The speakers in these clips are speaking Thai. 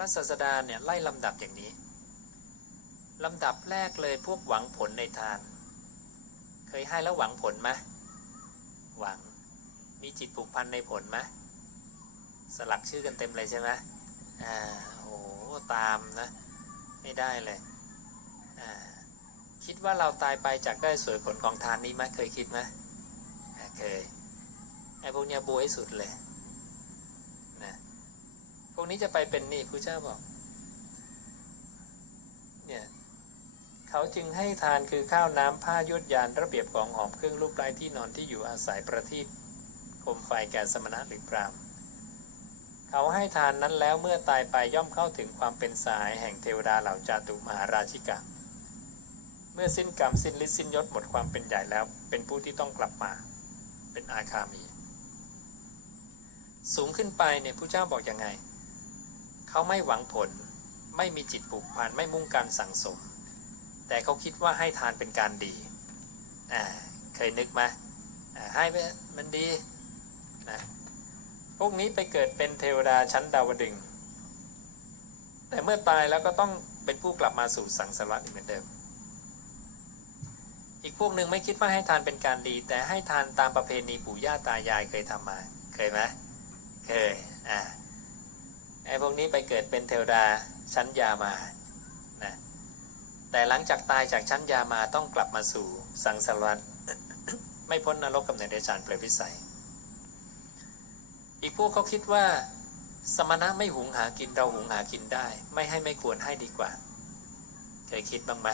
ระศาสดาเนี่ยไล่ลำดับอย่างนี้ลำดับแรกเลยพวกหวังผลในทาน เคยให้แล้วหวังผลไหมหวังมีจิตผูกพันในผลไหมสลักชื่อกันเต็มเลยใช่ไหมอ่าโอ้โหตามนะ ไม่ได้เลยอ่าคิดว่าเราตายไปจากได้สวยผลของทานนี้ไหมเคยคิดไหมเคยไอ้พวกเนี้ยบวยสุดเลย วกนี้จะไปเป็นนี่พระเจ้าบอก เนี่ยเขาจึงให้ทานคือข้าวน้ำผ้ายุดยานระเบียบของหอมเครื่องรูปไร้ที่นอนที่อยู่อาศัยประทีปโคมไฟแก่สมณะหรือพรามเขาให้ทานนั้นแล้วเมื่อตายไปย่อมเข้าถึงความเป็นสายแห่งเทวดาเหล่าจาตุมหาราชิกาเมื่อสิ้นกรรมสิ้นฤทธิ์สิ้นยศหมดความเป็นใหญ่แล้ว เป็นผู้ที่ต้องกลับมา เป็นอาคามี สูงขึ้นไปเนี่ยผู้เจ้าบอกยังไง เขาไม่หวังผล ไม่มีจิตผูกพันไม่มุ่งการสั่งสม แต่เขาคิดว่าให้ทานเป็นการดีอ่าเคยนึกไหมให้ไปมันดีนะพวกนี้ไปเกิดเป็นเทวดาชั้นดาวดึง แต่เมื่อตายแล้วก็ต้องเป็นผู้กลับมาสู่สังสารวัฏอีกเหมือนเดิม อีกพวกหนึ่งไม่คิดว่าให้ทานเป็นการดี แต่ให้ทานตามประเพณีปู่ย่าตายายเคยทำมา เคยไหมเคย อ่า ไอ้พวกนี้ไปเกิดเป็นเทวดาชั้นยามานะแต่หลังจากตายจากชั้นยามาต้องกลับมาสู่สังสารวัฏไม่พ้นนรกกับเนรชานเปรตวิสัย อีกพวกเขาคิดว่า สมณะไม่หุงหากินเราหุงหากินได้ ไม่ให้ไม่ควรให้ดีกว่าเคยคิดบ้างไหม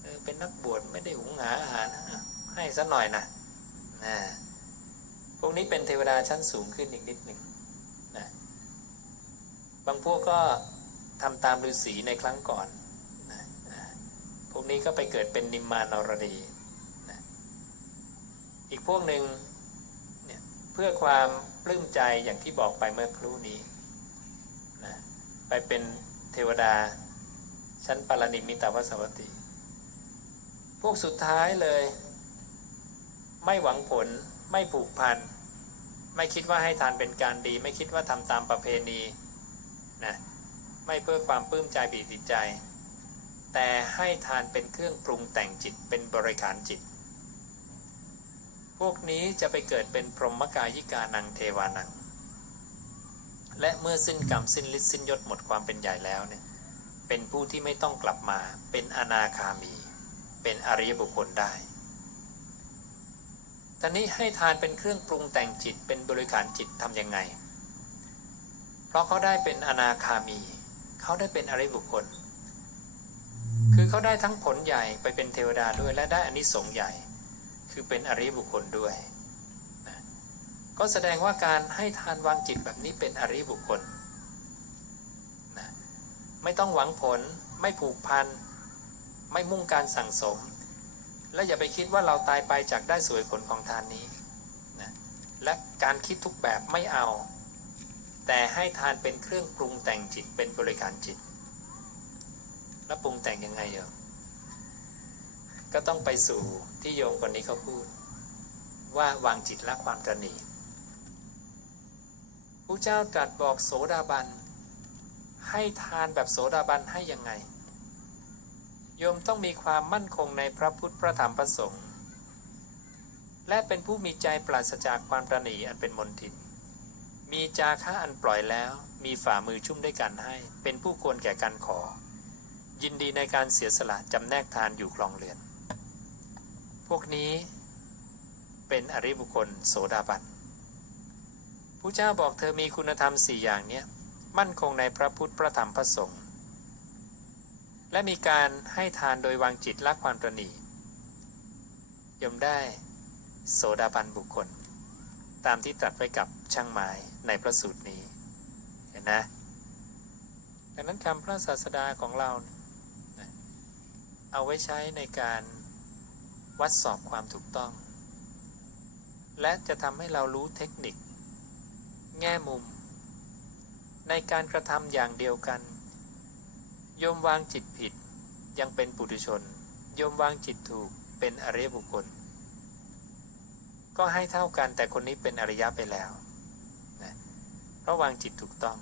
เออเป็นนักบวชไม่ได้หุงหาอาหารให้สัหน่อยนะนะพวกนี้เป็นเทวดาชั้นสูงขึ้นอีกนิดหนึ่ง บางพวกก็ทำตามฤาษีในครั้งก่อนนะพวกนี้ก็ไปเกิดเป็นนิมมานรดีนะอีกพวกหนึ่งเนี่ยเพื่อความปลื้มใจอย่างที่บอกไปเมื่อครู่นี้นะไปเป็นเทวดาชั้นปารณิมิตาวสวัติ พวกสุดท้ายเลย ไม่หวังผลไม่ผูกพัน ไม่คิดว่าให้ทานเป็นการดี ไม่คิดว่าทำตามประเพณี นะไม่เพื่อความปลื้มใจบีติใจ แต่ให้ทานเป็นเครื่องปรุงแต่งจิตเป็นบริขารจิต พวกนี้จะไปเกิดเป็นพรหมกายิกานังเทวานัง และเมื่อสิ้นกรรมสิ้นฤทธิ์สิ้นยศหมดความเป็นใหญ่แล้วเนี่ยเป็นผู้ที่ไม่ต้องกลับมาเป็นอนาคามี เป็นอริยบุคคลได้ตอนนี้ให้ทานเป็นเครื่องปรุงแต่งจิตเป็นบริขารจิตทำยังไง ราะเขาได้เป็นอนาคามี เขาได้เป็นอริบุคคล คือเขาได้ทั้งผลใหญ่ไปเป็นเทวดาด้วยและได้อนิสงส์ใหญ่ คือเป็นอริบุคคลด้วยนะก็แสดงว่าการให้ทานวางจิตแบบนี้เป็นอริบุคคลนะไม่ต้องหวังผล ไม่ผูกพัน ไม่มุ่งการสั่งสม และอย่าไปคิดว่าเราตายไปจากได้สวยผลของทานนี้นะและการคิดทุกแบบไม่เอา แต่ให้ทานเป็นเครื่องปรุงแต่งจิตเป็นบริการจิต แล้วปรุงแต่งยังไงเอ่ยก็ต้องไปสู่ที่โยมคนนี้เขาพูด ว่าวางจิตละความตระหนีพระเจ้าตรัสบอกโสดาบัน ให้ทานแบบโสดาบันให้ยังไง โยมต้องมีความมั่นคงในพระพุทธพระธรรมพระสงฆ์และเป็นผู้มีใจปราศจากความตระหนีอันเป็นมนทิน มีจาคะอันปล่อยแล้ว มีฝ่ามือชุ่มด้วยกันให้ เป็นผู้ควรแก่การขอ ยินดีในการเสียสละจำแนกทานอยู่คลองเรือน พวกนี้เป็นอริบุคคลโสดาบันผู้เจ้าบอกเธอมีคุณธรรมสี่อย่างเนี้ยมั่นคงในพระพุทธพระธรรมพระสงฆ์และมีการให้ทานโดยวางจิตละความตรณียมได้โสดาบันบุคคล ตามที่ตรัสไว้กับช่างไม้ในพระสูตรนี้ เห็นนะดังนั้นคำพระศาสดาของเรา เอาไว้ใช้ในการวัดสอบความถูกต้อง และจะทำให้เรารู้เทคนิค แง่มุม ในการกระทำอย่างเดียวกัน โยมวางจิตผิดยังเป็นปุถุชน โยมวางจิตถูกเป็นอริยบุคคล ก็ให้เท่ากันแต่คนนี้เป็นอริยะไปแล้วนะเพราะวางจิตถูกต้อง